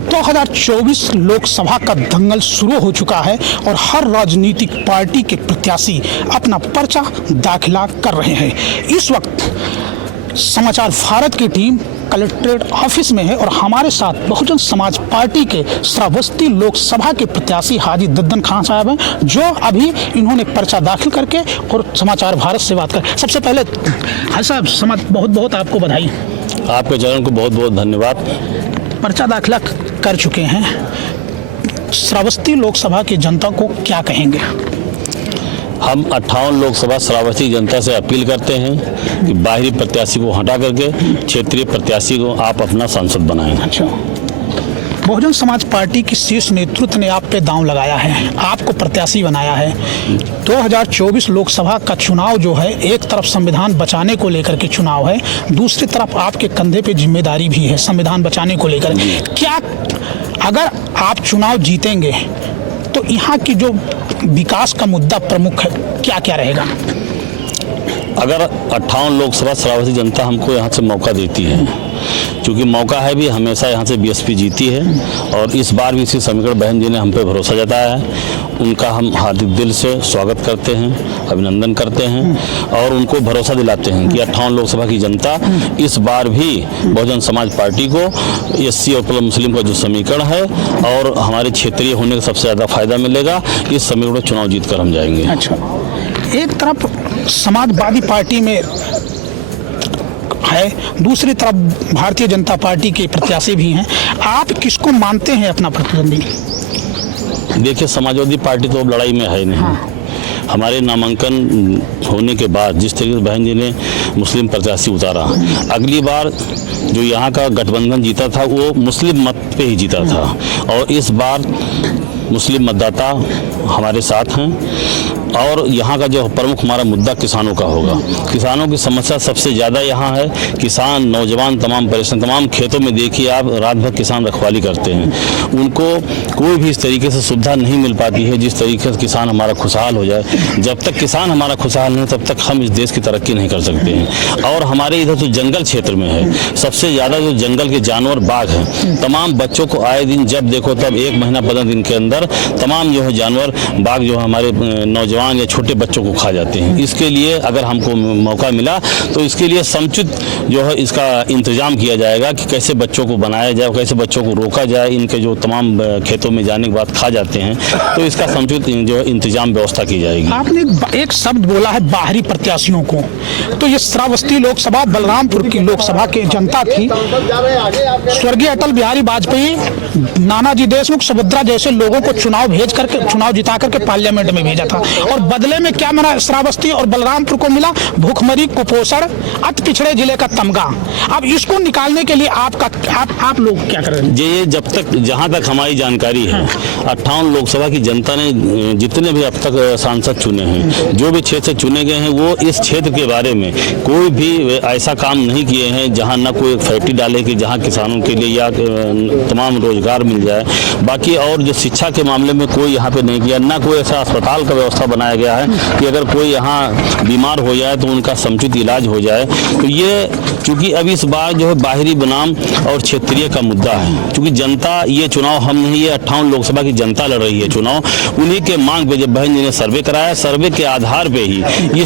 2024 लोकसभा का दंगल शुरू हो चुका है और हर राजनीतिक पार्टी के प्रत्याशी अपना पर्चा दाखिला कर रहे हैं। इस वक्त समाचार भारत की टीम कलेक्ट्रेट ऑफिस में है और हमारे साथ बहुजन समाज पार्टी के श्रावस्ती लोकसभा के प्रत्याशी हाजी दद्दन खान साहब हैं, जो अभी इन्होंने पर्चा दाखिल करके और समाचार भारत से बात कर। सबसे पहले हाजी साहब बहुत बहुत आपको बधाई। आपके चैनल को बहुत बहुत धन्यवाद। पर्चा दाखिला कर चुके हैं, श्रावस्ती लोकसभा की जनता को क्या कहेंगे? हम 58 लोकसभा श्रावस्ती जनता से अपील करते हैं कि बाहरी प्रत्याशी को हटा करके क्षेत्रीय प्रत्याशी को आप अपना सांसद बनाएं। अच्छा, बहुजन समाज पार्टी की शीर्ष नेतृत्व ने आप पे दांव लगाया है, आपको प्रत्याशी बनाया है। 2024 लोकसभा का चुनाव जो है, एक तरफ संविधान बचाने को लेकर के चुनाव है, दूसरी तरफ आपके कंधे पे जिम्मेदारी भी है संविधान बचाने को लेकर। क्या अगर आप चुनाव जीतेंगे तो यहाँ की जो विकास का मुद्दा प्रमुख है, क्या क्या रहेगा? अगर 58 लोकसभा श्रावस्ती जनता हमको यहाँ से मौका देती है, क्योंकि मौका है भी, हमेशा यहाँ से बीएसपी जीती है और इस बार भी श्री समीकरण बहन जी ने हम पे भरोसा जताया है। उनका हम हार्दिक दिल से स्वागत करते हैं, अभिनंदन करते हैं और उनको भरोसा दिलाते हैं कि 58 लोकसभा की जनता इस बार भी बहुजन समाज पार्टी को एससी और प्लस मुस्लिम का जो समीकरण है और हमारे क्षेत्रीय होने का सबसे ज़्यादा फायदा मिलेगा। इस समीकरण को चुनाव जीत कर हम जाएंगे। अच्छा, एक तरफ समाजवादी पार्टी में है, दूसरी तरफ भारतीय जनता पार्टी के प्रत्याशी भी हैं, आप किसको मानते हैं अपना प्रतिद्वंदी? देखिए, समाजवादी पार्टी तो अब लड़ाई में है नहीं। हाँ। हमारे नामांकन होने के बाद जिस तरीके से बहन जी ने मुस्लिम प्रत्याशी उतारा, अगली बार जो यहाँ का गठबंधन जीता था वो मुस्लिम मत पे ही जीता था और इस बार मुस्लिम मतदाता हमारे साथ हैं और यहाँ का जो प्रमुख हमारा मुद्दा किसानों का होगा। किसानों की समस्या सबसे ज़्यादा यहाँ है। किसान, नौजवान तमाम परेशान, तमाम खेतों में देखिए आप, रात भर किसान रखवाली करते हैं, उनको कोई भी इस तरीके से सुविधा नहीं मिल पाती है जिस तरीके से किसान हमारा खुशहाल हो जाए। जब तक किसान हमारा खुशहाल नहीं तब तक हम इस देश की तरक्की नहीं कर सकते हैं। और हमारे इधर तो जंगल क्षेत्र में है, सबसे ज़्यादा जो जंगल के जानवर बाघ हैं, तमाम बच्चों को आए दिन जब देखो तब 1 महीना 15 दिन के अंदर तमाम जो है जानवर बाघ जो हमारे नौजवान या छोटे बच्चों को खा जाते हैं। इसके लिए अगर हमको मौका मिला तो इसके लिए समुचित जो है इसका इंतजाम किया जाएगा कि कैसे बच्चों को बनाया जाए, कैसे बच्चों को रोका जाए, इनके जो तमाम खेतों में जाने के बाद खा जाते हैं, तो इसका समुचित जो है इंतजाम व्यवस्था की जाएगी। आपने एक शब्द बोला है बाहरी प्रत्याशियों को, तो ये श्रावस्ती लोकसभा बलरामपुर की लोकसभा की जनता थी। स्वर्गीय अटल बिहारी वाजपेयी, नानाजी देशमुख, सुभद्रा जैसे लोगों को चुनाव जिता करके पार्लियामेंट में भेजा था और बदले में क्या मिला श्रावस्ती और बलरामपुर को? मिला भूखमरी, कुपोषण, अति पिछड़े जिले का तमगा। अब इसको निकालने के लिए आप लोग क्या कर रहे हैं? ये जब तक जहां तक हमारी जानकारी है, 58 लोकसभा की जनता ने जितने भी अब तक सांसद चुने हैं, जो भी क्षेत्र से चुने गए हैं, वो इस क्षेत्र के बारे में कोई भी ऐसा काम नहीं किए हैं जहां ना कोई फैक्ट्री डाले कि जहां किसानों के लिए या तमाम रोजगार मिल जाए। बाकी और जो शिक्षा के मामले में कोई यहाँ पे नहीं किया, ना कोई ऐसा अस्पताल का व्यवस्था बनाया गया है कि अगर कोई यहाँ बीमार हो जाए तो उनका समुचित इलाज हो जाए। तो ये चूंकि अब इस बार जो है बाहरी बनाम और क्षेत्रीय का मुद्दा है, क्योंकि जनता ये चुनाव हम नहीं, ये 58 लोकसभा की जनता लड़ रही है चुनाव। उन्हीं के मांग पे जब बहन जी ने सर्वे कराया, सर्वे के आधार पे ही ये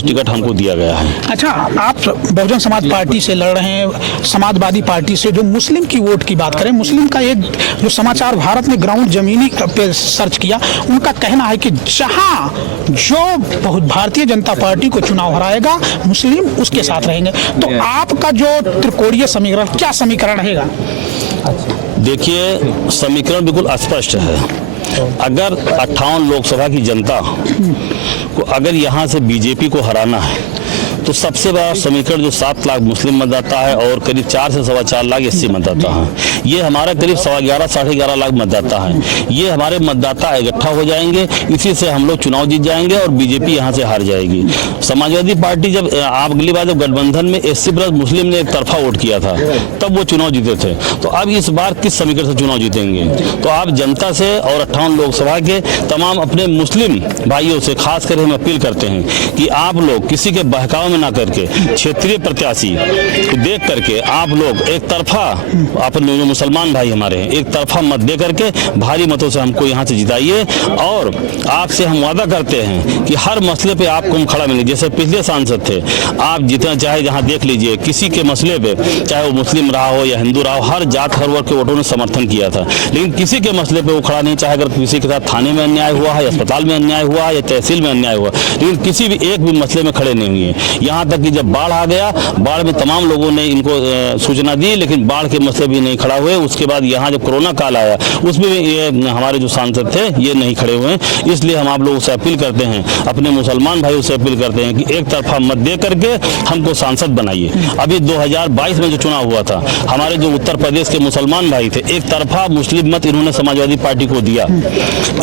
टिकट हमको दिया गया है। अच्छा, आप बहुजन समाज पार्टी से लड़ रहे हैं, समाजवादी पार्टी से। जो मुस्लिम की वोट की बात करें, मुस्लिम का एक जो समाचार भारत ने ग्राउंड जमीनी पे सर्च किया, उनका कहना है कि जहां जो भारतीय जनता पार्टी को चुनाव हराएगा मुस्लिम उसके साथ रहेंगे। तो आपका जो त्रिकोणीय समीकरण, क्या समीकरण रहेगा? देखिए, समीकरण बिल्कुल स्पष्ट है। अगर 58 लोकसभा की जनता को अगर यहाँ से बीजेपी को हराना है तो सबसे बड़ा समीकरण जो 7 लाख मुस्लिम मतदाता है और करीब 4 से 4.25 लाख एससी मतदाता हैं, ये हमारा करीब 11.25 साढ़े 11 लाख मतदाता हैं। ये हमारे मतदाता इकट्ठा हो जाएंगे, इसी से हम लोग चुनाव जीत जाएंगे और बीजेपी यहाँ से हार जाएगी। समाजवादी पार्टी जब आप अगली बार जब गठबंधन में एससी प्लस मुस्लिम ने एक तरफा वोट किया था तब वो चुनाव जीते थे, तो अब इस बार किस समीकरण से चुनाव जीतेंगे? तो आप जनता से और 58 लोकसभा के तमाम अपने मुस्लिम भाइयों से खास कर हम अपील करते हैं कि आप लोग किसी के बहकावे में ना करके क्षेत्रीय प्रत्याशी को देख करके आप लोग एक तरफा अपने जो मुसलमान भाई हमारे हैं एक तरफा मत दे करके भारी मतों से हमको यहाँ से जिताइए। और आपसे हम वादा करते हैं कि हर मसले पे आपको हम खड़ा मिलेंगे। जैसे पिछले सांसद थे, आप जितना चाहे जहाँ देख लीजिए, किसी के मसले पे चाहे वो मुस्लिम रहा हो या हिंदू रहा हो, हर जात हर वर्ग के वोटों ने समर्थन किया था, लेकिन किसी के मसले पे वो खड़ा नहीं। चाहे अगर किसी के साथ थाने में अन्याय हुआ है, अस्पताल में अन्याय हुआ है या तहसील में अन्याय हुआ, लेकिन किसी भी एक भी मसले में खड़े नहीं हुए। यहाँ तक कि जब बाढ़ आ गया, बाढ़ में तमाम लोगों ने इनको सूचना दी, लेकिन बाढ़ के मसले भी नहीं खड़ा हुए। उसके बाद यहाँ जब कोरोना काल आया, उसमें भी ये हमारे जो सांसद थे ये नहीं खड़े हुए। इसलिए हम आप लोगों से अपील करते हैं, अपने मुसलमान भाइयों से अपील करते हैं कि एक तरफा मत दे करके हमको सांसद बनाइए। अभी 2022 में जो चुनाव हुआ था, हमारे जो उत्तर प्रदेश के मुसलमान भाई थे, एक तरफा मुस्लिम मत इन्होंने समाजवादी पार्टी को दिया।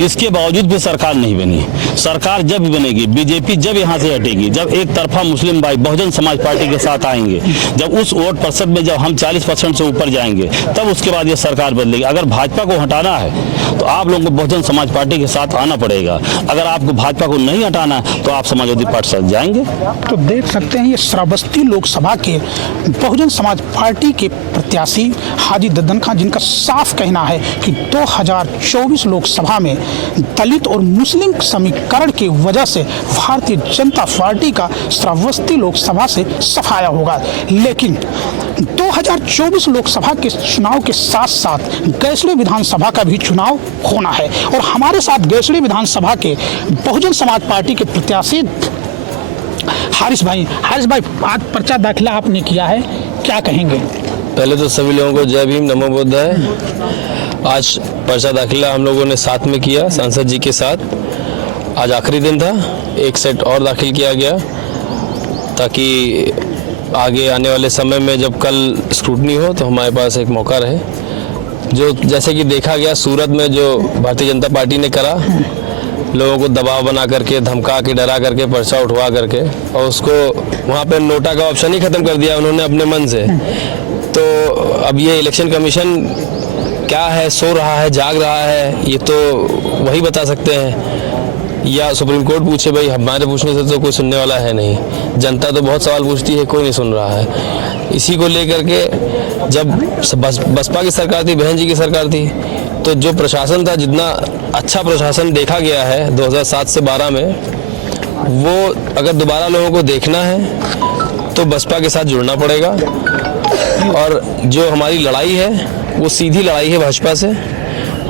इसके बावजूद भी सरकार नहीं बनी। सरकार जब बनेगी, बीजेपी जब यहाँ से हटेगी, जब एक तरफा मुस्लिम भाई बहुजन समाज पार्टी के साथ आएंगे, जब उस वोट प्रतिशत में जब हम 40% से ऊपर जाएंगे, तब उसके बाद ये सरकार बदलेगी। अगर भाजपा को हटाना है तो आप लोगों को बहुजन समाज पार्टी के साथ आना पड़ेगा। अगर आपको भाजपा को नहीं हटाना है तो आप समाजवादी पार्टी से जाएंगे। तो देख सकते हैं ये श्रावस्ती लोकसभा के बहुजन समाज पार्टी के प्रत्याशी हाजी दद्दन खान, जिनका साफ कहना है कि 2024 लोकसभा में दलित और मुस्लिम समीकरण की वजह से भारतीय जनता पार्टी का श्रावस्ती लोकसभा से सफाया होगा। लेकिन 2024 लोकसभा के चुनाव के साथ साथ गैसड़ी विधानसभा का भी चुनाव होना है और हमारे साथ गैसड़ी विधानसभा के बहुजन समाज पार्टी के प्रत्याशी हारिस भाई, आज पर्चा दाखिला आपने किया है, क्या कहेंगे? पहले तो सभी लोगों को जय भीम, नमो बुद्धाय। आज पर्चा दाखिला हम लोगों ने साथ में किया सांसद जी के साथ। आज आखिरी दिन था, एक सेट और दाखिल किया गया ताकि आगे आने वाले समय में जब कल स्क्रूटनी हो तो हमारे पास एक मौका रहे। जो जैसे कि देखा गया सूरत में जो भारतीय जनता पार्टी ने करा, लोगों को दबाव बना करके, धमका के, डरा करके, पर्चा उठवा करके, और उसको वहाँ पे नोटा का ऑप्शन ही ख़त्म कर दिया उन्होंने अपने मन से। तो अब ये इलेक्शन कमीशन क्या है, सो रहा है, जाग रहा है, ये तो वही बता सकते हैं, या सुप्रीम कोर्ट पूछे। भाई हमारे पूछने से तो कोई सुनने वाला है नहीं। जनता तो बहुत सवाल पूछती है, कोई नहीं सुन रहा है। इसी को लेकर के जब बसपा की सरकार थी, बहन जी की सरकार थी, तो जो प्रशासन था, जितना अच्छा प्रशासन देखा गया है 2007 से 12 में, वो अगर दोबारा लोगों को देखना है तो बसपा के साथ जुड़ना पड़ेगा। और जो हमारी लड़ाई है वो सीधी लड़ाई है भाजपा से।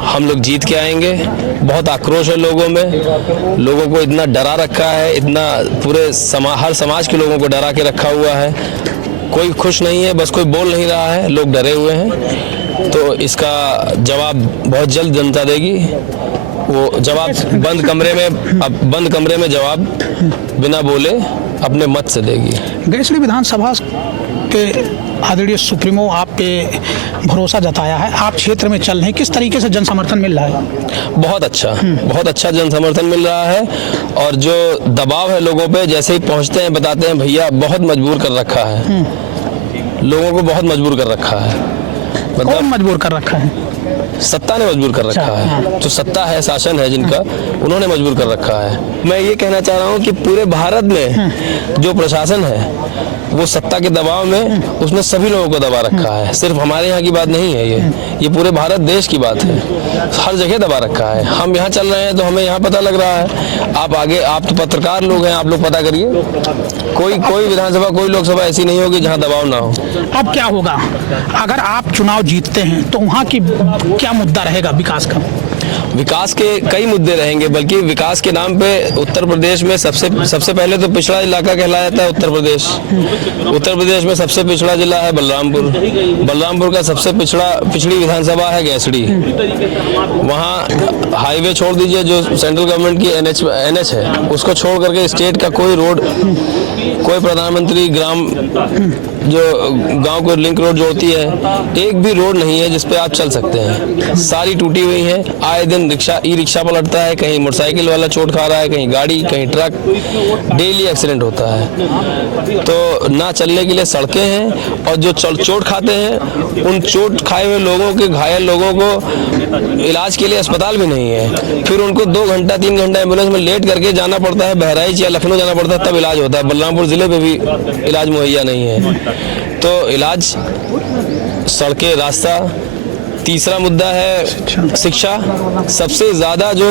हम लोग जीत के आएंगे। बहुत आक्रोश है लोगों में, लोगों को इतना डरा रखा है, इतना पूरे हर समाज के लोगों को डरा के रखा हुआ है। कोई खुश नहीं है, बस कोई बोल नहीं रहा है, लोग डरे हुए हैं। तो इसका जवाब बहुत जल्द जनता देगी। वो जवाब बंद कमरे में जवाब बिना बोले अपने मत से देगी। गैसड़ी विधानसभा के आदरणीय सुप्रीमो, आप पे भरोसा जताया है, आप क्षेत्र में चल रहे हैं, किस तरीके से जन समर्थन मिल रहा है? बहुत अच्छा जन समर्थन मिल रहा है। और जो दबाव है लोगों पे, जैसे ही पहुंचते हैं बताते हैं भैया बहुत मजबूर कर रखा है, लोगों को बहुत मजबूर कर रखा है। मतलब कौन मजबूर कर रखा है? सत्ता ने मजबूर कर रखा है। जो सत्ता है, शासन है जिनका, उन्होंने मजबूर कर रखा है। मैं ये कहना चाह रहा हूँ कि पूरे भारत में जो प्रशासन है वो सत्ता के दबाव में उसने सभी लोगों को दबा रखा है। सिर्फ हमारे यहाँ की बात नहीं है, ये पूरे भारत देश की बात है। हर जगह दबा रखा है। हम यहाँ चल रहे हैं तो हमें यहाँ पता लग रहा है। आप आगे, आप तो पत्रकार लोग हैं, आप लोग पता करिए। कोई विधानसभा, कोई लोकसभा ऐसी नहीं होगी जहाँ दबाव ना हो। अब क्या होगा अगर आप चुनाव जीतते हैं तो वहाँ की क्या मुद्दा रहेगा विकास का? विकास के कई मुद्दे रहेंगे, बल्कि विकास के नाम पे उत्तर प्रदेश में सबसे पहले तो पिछड़ा इलाका कहलाया जाता है उत्तर प्रदेश। उत्तर प्रदेश में सबसे पिछड़ा जिला है बलरामपुर का सबसे पिछड़ी विधानसभा है गैसड़ी। वहाँ हाईवे छोड़ दीजिए, जो सेंट्रल गवर्नमेंट की एनएच है, उसको छोड़ करके स्टेट का कोई रोड, कोई प्रधानमंत्री ग्राम जो गांव को लिंक रोड जोड़ती है, एक भी रोड नहीं है जिसपे आप चल सकते हैं। सारी टूटी हुई है। आए दिन ई रिक्शा पलटता है, कहीं मोटरसाइकिल वाला चोट खा रहा है, कहीं गाड़ी, कहीं ट्रक, डेली एक्सीडेंट होता है। तो ना चलने के लिए सड़कें हैं, और जो चोट खाते हैं उन चोट खाए हुए लोगों के, घायल लोगों को इलाज के लिए अस्पताल भी नहीं है। फिर उनको 2 घंटा 3 घंटा एम्बुलेंस में लेट करके जाना पड़ता है, बहराइच या लखनऊ जाना पड़ता है, तब इलाज होता है। बलरामपुर ज़िले में भी इलाज मुहैया नहीं है। तो इलाज, सड़कें, रास्ता। तीसरा मुद्दा है शिक्षा। सबसे ज़्यादा जो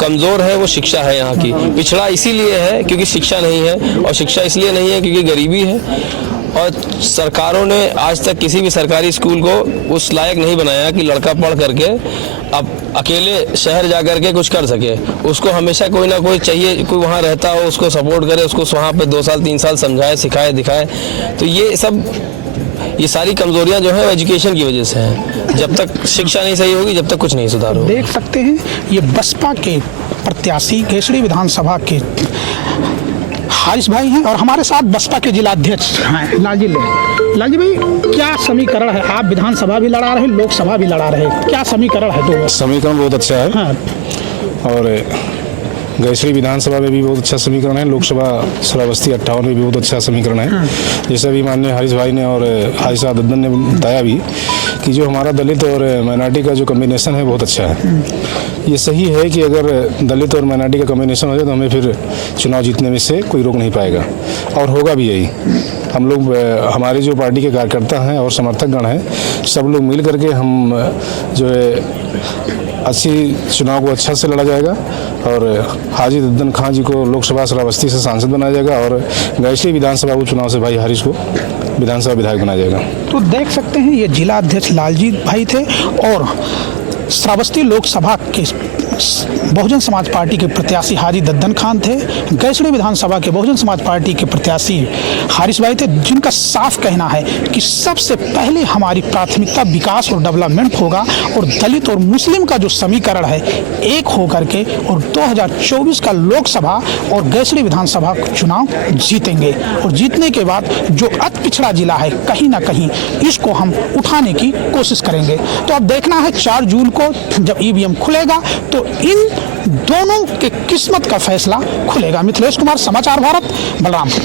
कमज़ोर है वो शिक्षा है यहाँ की। पिछड़ा इसीलिए है क्योंकि शिक्षा नहीं है, और शिक्षा इसलिए नहीं है क्योंकि गरीबी है, और सरकारों ने आज तक किसी भी सरकारी स्कूल को उस लायक नहीं बनाया कि लड़का पढ़ करके अब अकेले शहर जा कर के कुछ कर सके। उसको हमेशा कोई ना कोई चाहिए, कोई वहाँ रहता हो, उसको सपोर्ट करे, उसको वहाँ पे 2 साल 3 साल समझाए, सिखाए, दिखाए। तो ये सारी कमजोरियां जो है एजुकेशन की वजह से हैं। जब तक शिक्षा नहीं सही होगी, जब तक कुछ नहीं सुधार होगा। देख सकते हैं ये बसपा के प्रत्याशी केसरी विधानसभा के हारिस भाई हैं, और हमारे साथ बसपा के जिलाध्यक्ष हैं लालजी भाई, क्या समीकरण है? आप विधानसभा भी लड़ा रहे, लोकसभा भी लड़ा रहे, क्या समीकरण है? तो समीकरण बहुत अच्छा है। हाँ। और गैसरी विधानसभा में भी बहुत अच्छा समीकरण है, लोकसभा श्रावस्ती 58 में भी बहुत अच्छा समीकरण है। जैसे अभी माननीय हारिस भाई ने और हारिसा दद्दन ने बताया भी कि जो हमारा दलित और माइनॉरिटी का जो कम्बिनेशन है बहुत अच्छा है। ये सही है कि अगर दलित और माइनॉरिटी का कम्बिनेशन हो जाए तो हमें फिर चुनाव जीतने में से कोई रोक नहीं पाएगा, और होगा भी यही। हम लोग, हमारे जो पार्टी के कार्यकर्ता हैं और समर्थकगण हैं, सब लोग मिल करके हम जो है अच्छी चुनाव को अच्छा से लड़ा जाएगा, और हाजी दद्दन खान जी को लोकसभा श्रावस्ती से सांसद बनाया जाएगा, और गैसरी विधानसभा उपचुनाव से भाई हारिस को विधानसभा विधायक बनाया जाएगा। तो देख सकते हैं ये जिला अध्यक्ष लालजी भाई थे, और श्रावस्ती लोकसभा के बहुजन समाज पार्टी के प्रत्याशी हाजी दद्दन खान थे, गैसड़ी विधानसभा के बहुजन समाज पार्टी के प्रत्याशी हारिस भाई थे, जिनका साफ कहना है कि सबसे पहले हमारी प्राथमिकता विकास और डेवलपमेंट होगा, और दलित और मुस्लिम का जो समीकरण है एक होकर के, और 2024 का लोकसभा और गैसड़ी विधानसभा चुनाव जीतेंगे, और जीतने के बाद जो अति पिछड़ा जिला है कहीं ना कहीं इसको हम उठाने की कोशिश करेंगे। तो अब देखना है 4 जून को जब ईवीएम खुलेगा तो इन दोनों के किस्मत का फैसला खुलेगा। मिथिलेश कुमार, समाचार भारत, बलरामपुर।